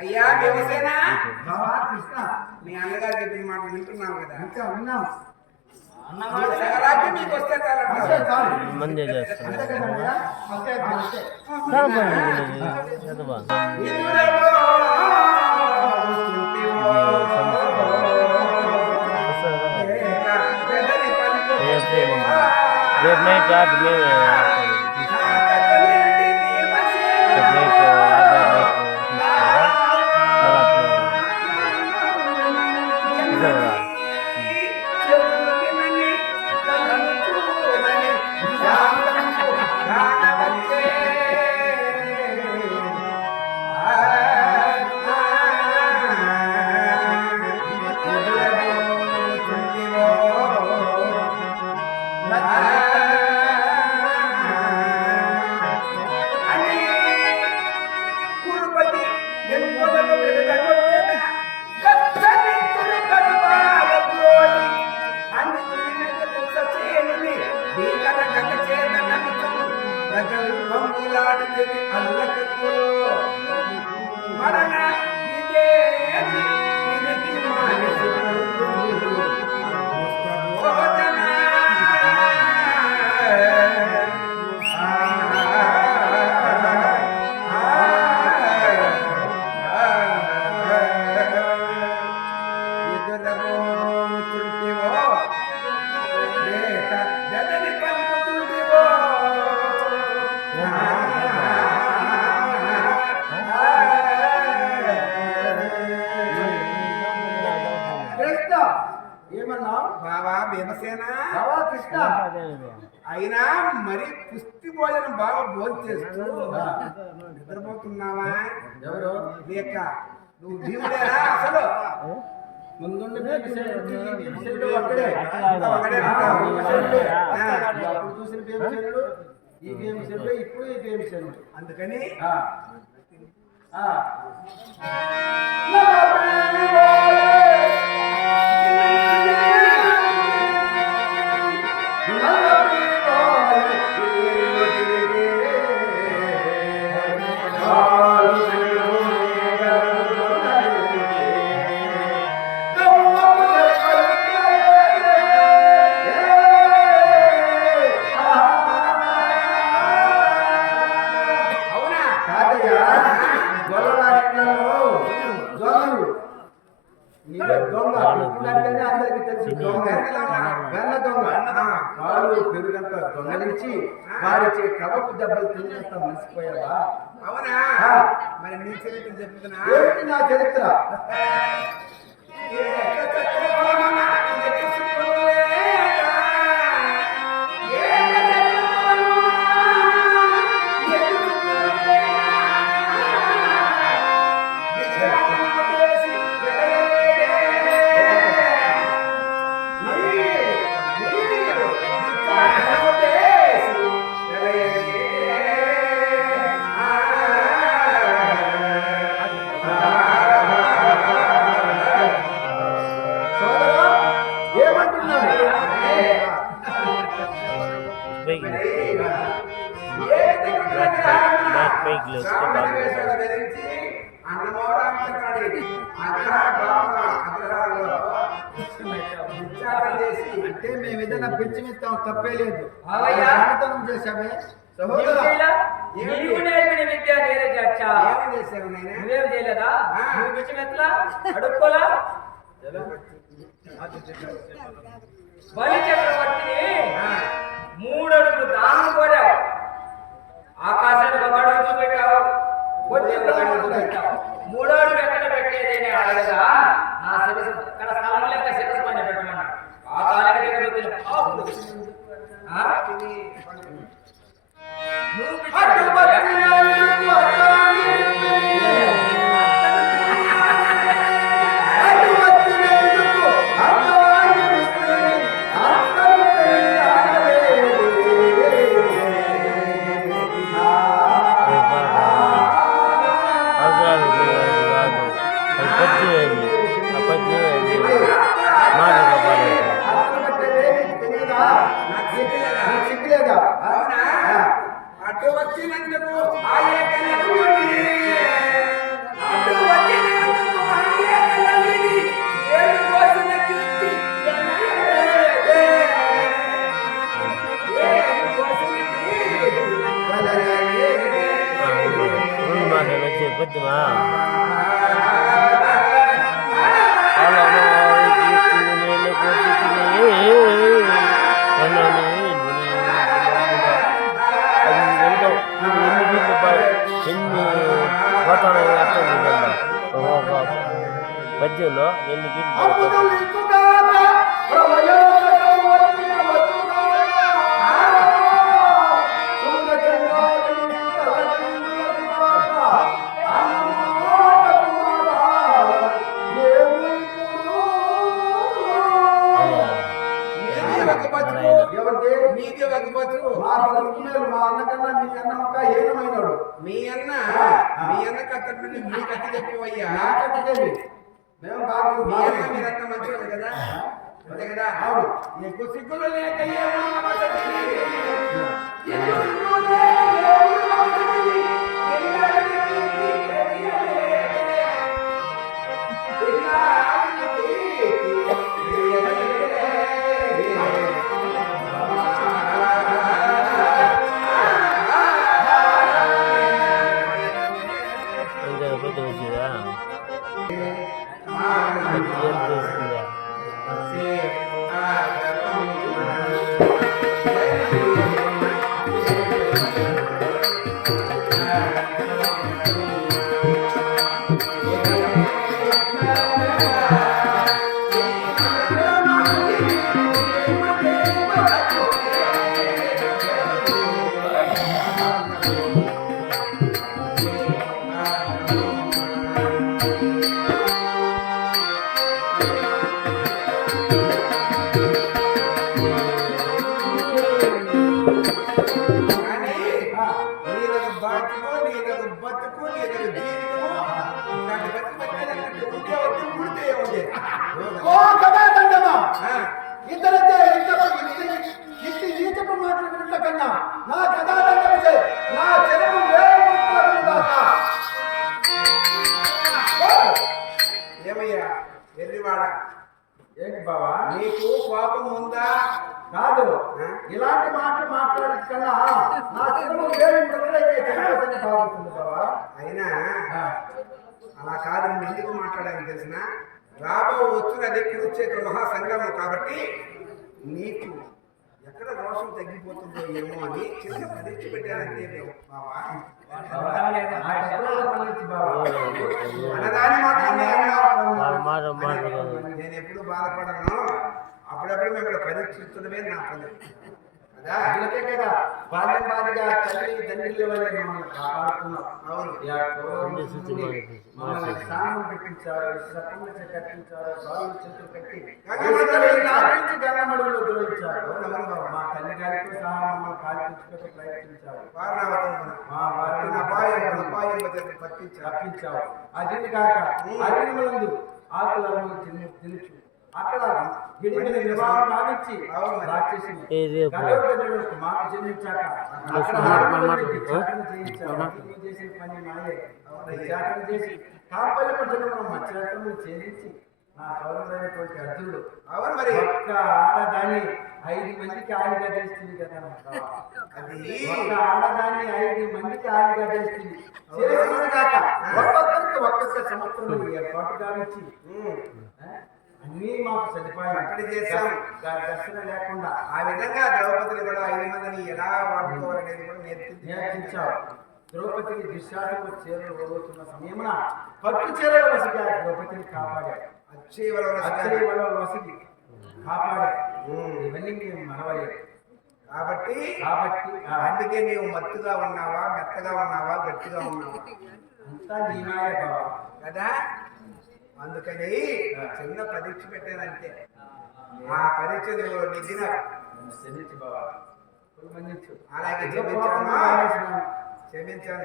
అయ్యా దేవసేన, మీ అన్నగారు చెప్పిన మాట వింటున్నావు కదా? మంది రేపు నైట్ ఆట మేమే అయినా మరి పుష్టి భోజనం బాగా భోజనం చేస్తూ నిద్రపోతున్నావా? ఎవరు లేక నువ్వు భీముడేనా? అసలు అందుకని దొంగలించి వారిచే కవపు దెబ్బలు తిన్నంత మర్చిపోయావా? అవునా? మరి నీ చరిత్ర చెప్తున్నా. నా చరిత్ర అంటే మేము ఏదైనా పిలిచిమిస్తాం, తప్పే లేదు. చేసామే సహోదరా. నీవు నేర్పిన విద్య నేనే చచ్చా. ఏం చేసావు నాయనా? నువ్వేం చేయలేదా? నువ్వు బిచ్చం ఎట్లా అడుక్కోలా? బలి చక్రవర్తిని 3 అడుగులు దానం కోరావు, ఆకాశానికి 1 అడుగు చూపెట్టావు, వచ్చి 1 అడుగు పెట్టావు. 3వ అడుగు ఎక్కడ పెట్టేదేనే అడగదా నా శిరస్సు ఇక్కడ స్థలం లెక్క శిరస్సు పైన పెట్టమన్నాడు. ఆ కాలానికి ఎదుగుతున్న పాపులు నువ్వు అటు వచ్చినందుకు ఆయే కలవిని, అటు వచ్చినందుకు ఆయే కలవిని, ఏడు రోజుల కీర్తి పొద్దుమా పద్యంలో ఎన్ని మీది ఒక బతుకు. మా అన్నకన్నా మీ అన్న ఒక ఏమైనాడు. మీ అన్న కథ మీ కథ చెప్పవయ్యా. మేము బాబు మీ అన్న మీరంతా మంచివాళ్ళు కదా, అదే కదా. అవును, నీకు సిగ్గులు లేక ఏమయ్యా ఎర్రివాడ, ఏంటి బావా నీకు కోపం ఉందా? కాదు, ఇలాంటి మాటలు మాట్లాడే కన్నా నా చిరుము బాగుంటుంది బావా. అయినా అలా కాదు, ఎందుకు మాట్లాడాలని తెలిసిన రాబో వచ్చునది కురుక్షేత్ర మహాసంగ్రామం కాబట్టి నీకు ఎక్కడ రోషం తగ్గిపోతుందో ఏమో అని చిన్న పరీక్ష పెట్టానంటే బావా. నేను ఎప్పుడు బాధపడను, అప్పుడప్పుడు మిమ్మల్ని పరీక్షించడమే నా పని కదా. అందుకే కదా బాల్యం బాధగా తల్లి తండ్రి వల్ల మమ్మల్ని కాపాడుతున్నాం. అవును, మమ్మల్ని స్నానం పెట్టించారు, సత్తులు కట్టించారు, బాలు చెట్లు కట్టి గంగమడుగులో దొరించారు. మా తల్లి గారితో సహా మమ్మల్ని పాలించుకుంటూ ప్రయత్నించారు. తప్పించావు. అది కాక అరణ్యములందు ఆకులను తినచ్చు. అక్కడ గిడిగిడి భావించి రాక్షసుని మాకు జన్మించాక చేసిన పని మాయే చాకరణ చేసి కాపల్లి జన్మను మధ్యరకము చేయించి నా సోదరుడైనటువంటి అర్జునుడు అవును మరి ఒక్క ఆడదాన్ని 5 మందికి ఆడిగా చేస్తుంది కదా అది ఒక్క ఆడదాన్ని 5 మందికి ఆడిగా చేస్తుంది చేసింది కాక ఒక్కొక్కరికి ఒక్కొక్క సంవత్సరం ఏర్పాటు కావచ్చు అన్నీ మాకు సదుపాయం అక్కడ చేశాం. దర్శనం లేకుండా ఆ విధంగా ద్రౌపదిని కూడా 5 మందిని ఎలా వాడుకోవాలనేది కూడా నేర్పించావు. ద్రౌపదికి దుశ్శాసనపు చీరలు వదులుతున్న సమయమున పట్టు చీరల వసిగా ద్రౌపదిని కాపాడాడు. అచ్చరి వల వసిగి కాపాడాడు. ఇవన్నీ మేము మరవలేదు. కాబట్టి అందుకే నీవు మత్తుగా ఉన్నావా, మెత్తగా ఉన్నావా, గట్టిగా ఉన్నావా అంతా నీమాయ బాబా కదా. అందుకని చిన్న పరీక్ష పెట్టానంటే ఆ పరీక్ష నువ్వు నెగ్గిన క్షమించు బాబా, మన్నించు. అలాగే క్షమించాను.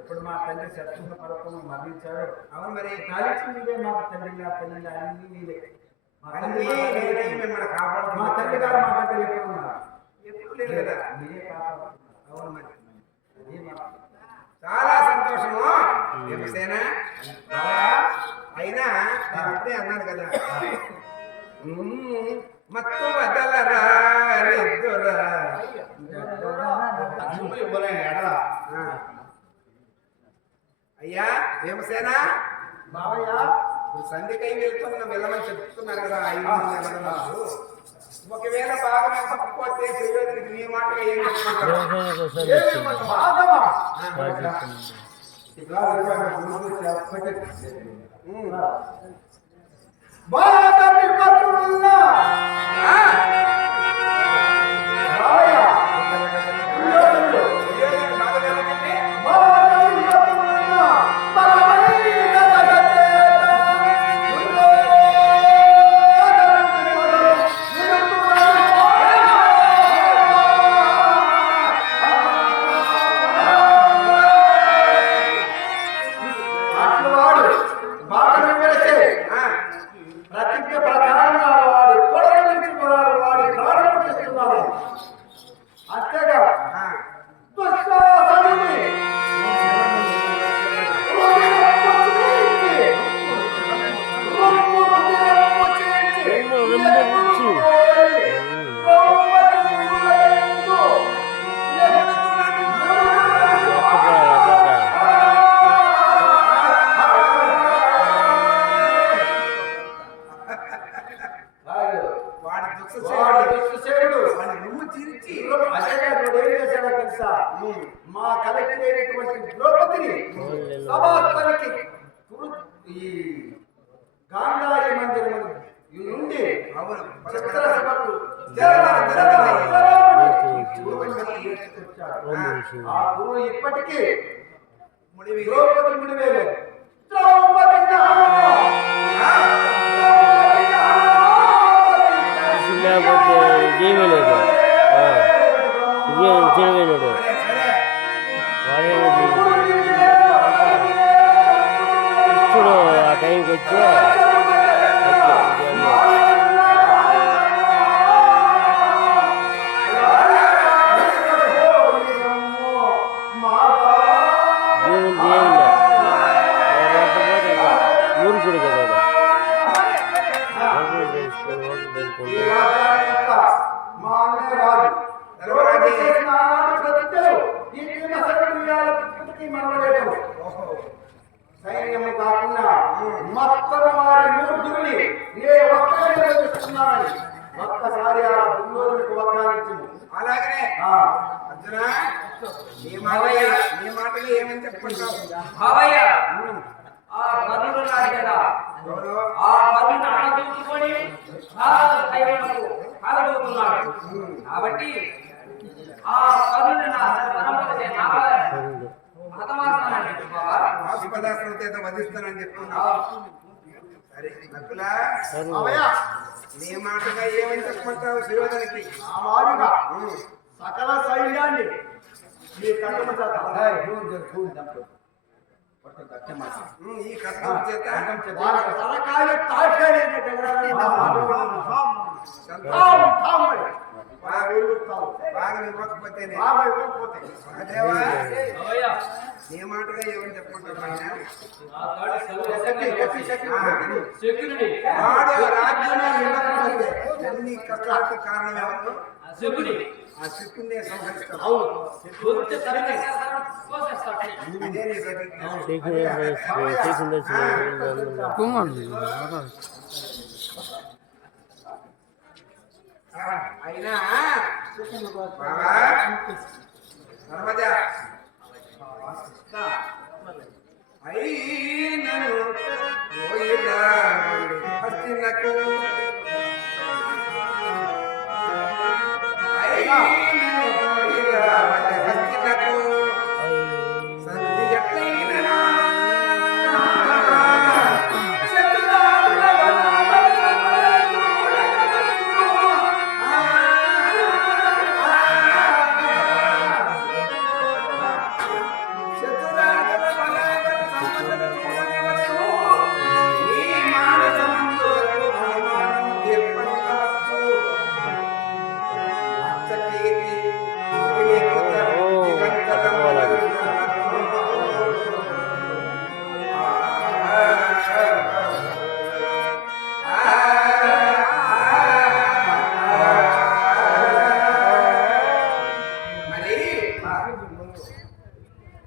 ఎప్పుడు మా తండ్రి శత్రుఘ్న పర్వతం మరణించాడు. అవును మరి కాలించి నీవే మాకు తండ్రి తల్లి అన్ని నీవే. అన్నీ నేనే మిమ్మల్ని మా కాపాడుతున్నా. తండ్రి గారు మా దగ్గర ఎప్పుడు ఉన్నారు? ఎప్పుడు లేదు కదా. నీవే కాపాడుతున్నారు. అవును మరి అదే మా చాలా సంతోషము భీమసేన. అయినా నేను అప్పుడే అన్నాను కదా, మత్తు వదలరా రెద్దురా. అయ్యా భీమసేన, బావయ్య ఇప్పుడు సంధికై వెళ్తున్న వెళ్ళమని చెప్తున్నారు కదా 5 మంది వెళ్ళమన్నారు. ఒకవేళ బాగా వెళ్ళకపోతే సుయోధనికి నీ మాటగా ఏం చెప్తున్నారు? మా కలెక్టర్ అయినటువంటి ద్రౌపదిని సభాస్థలికి ఈ గాంధారి మందిరం నుండి చిత్రసభకు ఆ గురువు ఇప్పటికీ ద్రౌపది ముడివేలే. లేకపోతే చేయలేదు చేయలేడు ఇప్పుడు ఆ టైంకి వచ్చి ఊరుకుడు కదా మా అన్నయ్య రాజు ద్రౌపది చేసిన ఆనాటి ప్రతిజ్ఞలు ఈ తీవ్ర సైన్యాలకి మనవలేదు. సైన్యము కాకుండా మొత్తం వారి మూర్ఖుని ఏ ఒక్కరిని రక్షిస్తున్నానని ఒక్కసారి ఆ దుర్యోధనుడికి వక్కానించు. అలాగనే అర్జున, నీ మాటగా ఏమని చెప్పుకుంటావు? భావయ్య ఆ కర్ణుడు ఉన్నాడు కదా, ఆ కర్ణుని అణదూచుకొని కాలదూతున్నాడు. కాబట్టి ఆ కర్ణుని నా పరంపర హతమాస్తానండి బాబా. ఆశుపదాస్త్రం చేత వధిస్తానని చెప్తున్నావు. సరే నకులా, నీ మాటగా ఏమని చెప్పమంటావు సుయోధనికి? ఆ మారుగా సకల సైన్యాన్ని మీ కట్టమ చేత ఈ కష్టం చేత వాళ్ళ తలకాయలు తాకాలి బాగా ఇవ్వకపోతేనే భావయ్య ఏ మాటగా ఏమని చెప్పమంటారు ఆయన? సెక్యూరిటీ వాడు రాజ్యంలో ఉండకపోతే ఎన్ని కష్టాలకు కారణం ఎవరు? సెక్యూరిటీ ఆ శిక్షునే సంహరిస్తాడు. అదే నీ ప్రతిజ్ఞ. అయినా బాబా నర్మదా అయినను పోయినా హస్తినకు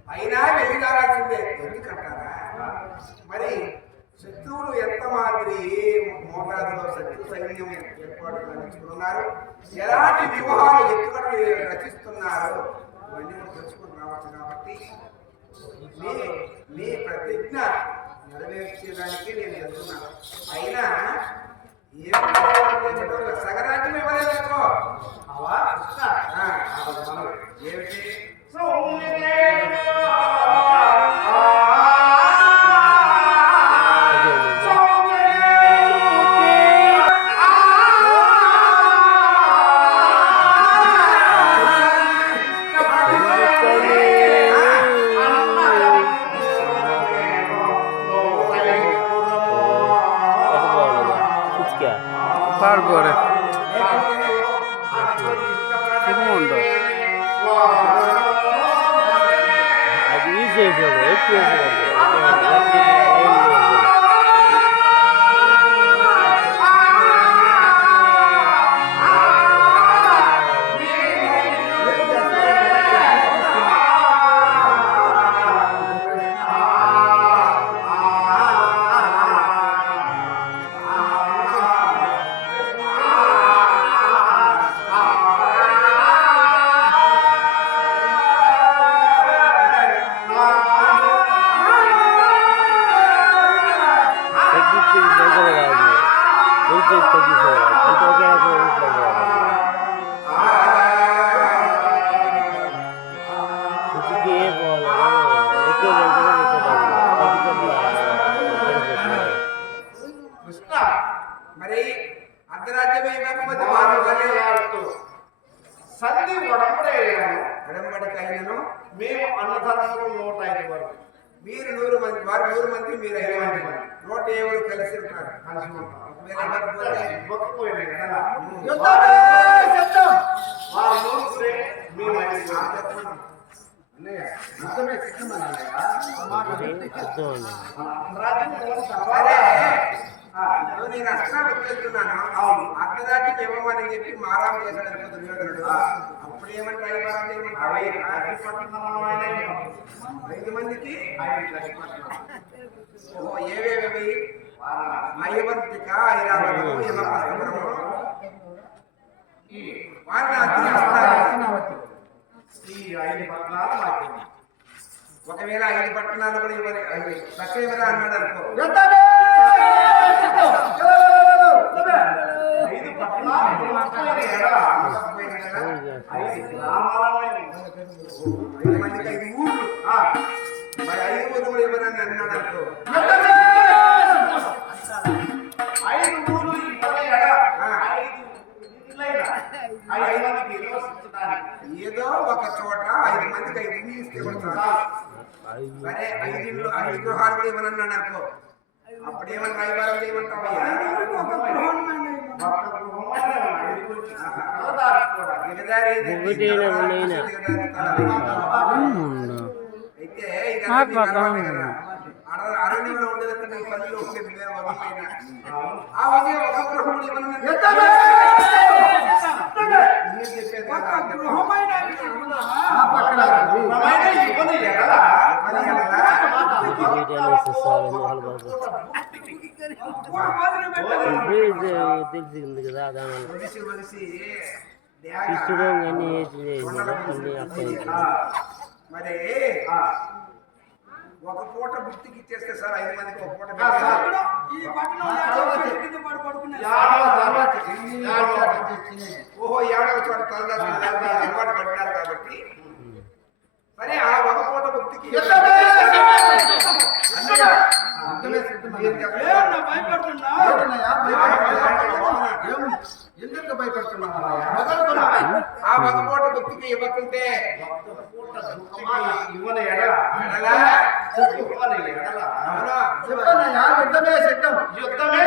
అయినా వెళ్ళిరాల్సిందే. ఎందుకంటారా? మరి శత్రువులు ఎంత మాదిరి మోతాదులో శత్రు సైన్యం ఏర్పాటు రచించుకున్నారు, ఎలాంటి వ్యూహాలు ఎత్తుగడలు రచిస్తున్నారు ఇవన్నీ తెలుసుకుని రావచ్చు. కాబట్టి మీ ప్రతిజ్ఞ నెరవేర్చేదానికి నేను వెళ్తున్నాను. అయినా సగరాజ్యం ఇవ్వలేదనుకో. ఏమిటి? Barbara. Secondo. అది ఈజీ అయిపోయింది, ఎక్కువ మరి అర్ధరాజ్యమే ఇవ్వకపోతే వారు సంధి ఒడంబడికైనను మేము అన్నదానంలో 105 వరకు, మీరు 100 మంది, వారు 100 మంది, మీరు 5 మంది, 107 కలిసి ఉంటారు. ఇవ్వకపోయింది కదా. నేను అస్త్రాలు వెళ్తున్నాను. అర్ధరాజ్యం ఇవ్వమని చెప్పి మారాము చేశాడు దుర్యోధనుడు. అప్పుడు ఏమంటే 5 మందికి ఏవేవి? ఐవంతిక, ఐరావతము, యమపస్తపురము, వారణాసి, హస్తావతి. ఈ 5 పట్టణాలు మాకు. ఒకవేళ 5 పట్టణాలు కూడా ఇవ్వని సత్యవరా అన్నాడు అనుకో. 5 పట్టణాలు 5 మందికి 5 ఊళ్ళు. మరి 5 ఊళ్ళు కూడా ఇవ్వనని అన్నాడు అనుకో. 5 ఊళ్ళు ఏదో ఒక చోట 5 మందికి 5 ఇల్లు ఇస్తే కొడతాడు. సరే 5 ఇల్లు 5 గృహాలు కూడా ఇవ్వనన్నాడు అనుకో. అప్పుడేమన్నా రాయబారం చేయమంటావయ్యా? అయితే మాట్లాడతాను. అరణ్యంలో ఉండేదంటే నీ పల్లిలో ఉండేది వేరే వరమైనా. ఆ ఒకే ఒక గృహములు ఏమన్నా మీరు చెప్పేది కదా. తెలిసింది కదా దాని ఒడిసి ఒడిసి ఇష్టం అన్ని అన్ని అక్కడ మరి ఒక పూట బుట్టికి ఇచ్చేస్తే సార్ 5 మందికి ఒక పూట ఓహో ఏడవ చోట తలదాచుకుని అలవాటు పడినారు కాబట్టి సరే ఆ ఒక పూట బుట్టికి ఎందుకు భయపడుతున్నావు? ఆ ఒక పూట బుట్టికి ఇవ్వకుంటే ఇవ్వని ఎడల అవునా? చెప్పన్నయ్యా, యుద్ధమే సిద్ధం. యుద్ధమే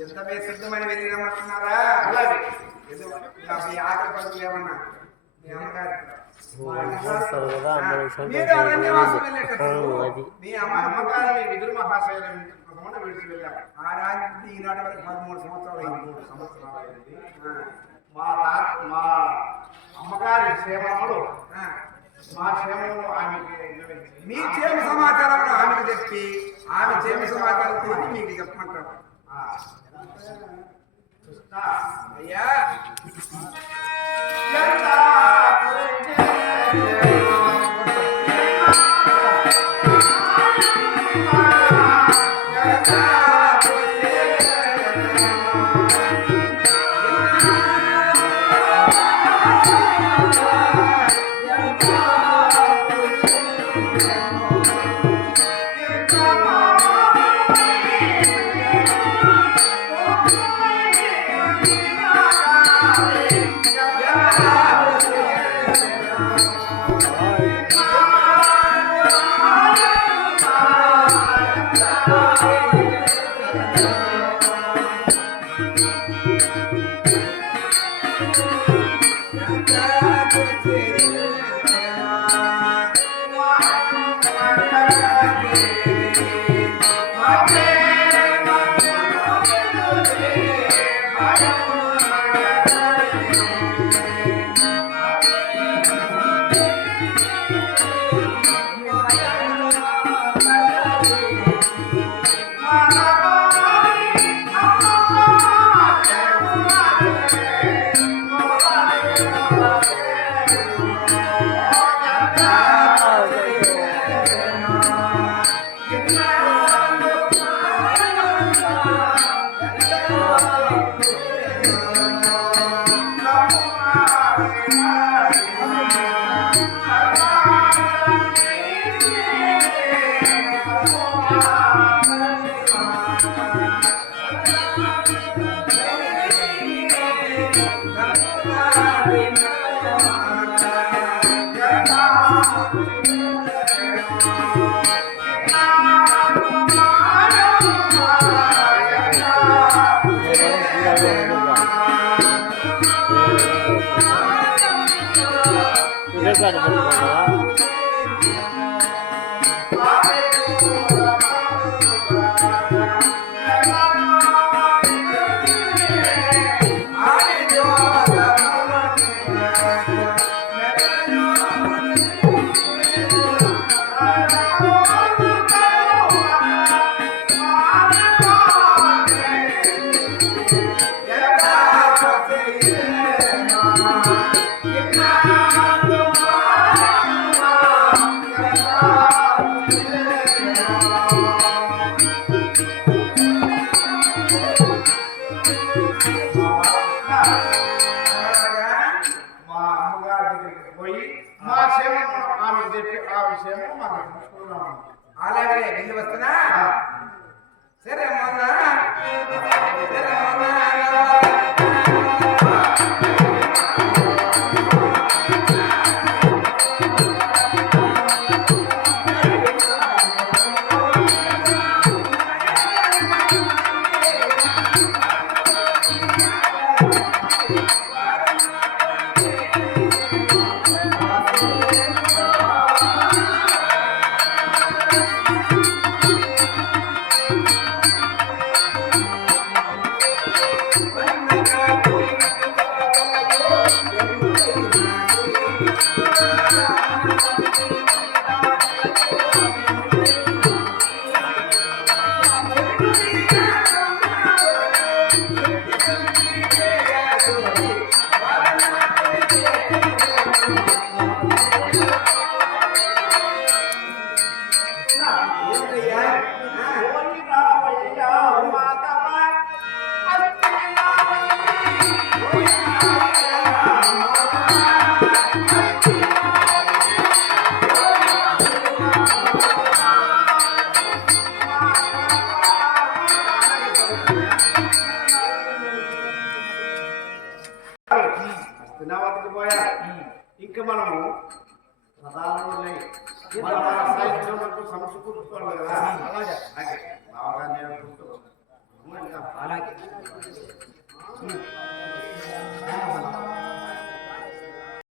యుద్ధమే సిద్ధమని వెళ్ళినామంటున్నారా? అలాగే మీ ఆకలి పనులు ఏమన్నా మీ అమ్మగారు మీరు అరణ్యవాసం వెళ్ళేటప్పుడు మీ అమ్మగారు విదురు మహాశైలం విడిచి వెళ్ళారు. ఆ రాజు ఈనాటి వరకు 13 సంవత్సరాలు అయింది. 3 సంవత్సరాలు అయింది. మా అమ్మగారి క్షేమములు మా క్షేమములు ఆమెకి మీ క్షేమ సమాచారం ఆమెకు చెప్పి ఆమె క్షేమ సమాచారం తెలిసి మీకు చెప్పమంటారు. అయ్యా మా అమ్మగారి దగ్గరికి పోయి మా క్షేమం ఆమె చెప్పి ఆ విషయము మాకు తెలుసుకున్నాము. అలాగే వెళ్ళి వస్తున్నా సరే మొన్న హస్తినావతికి పోయారు. ఇంకా మనము ప్రధానంలో మన సాయంత్రం వరకు సమకూర్చుకోవాలి కదా.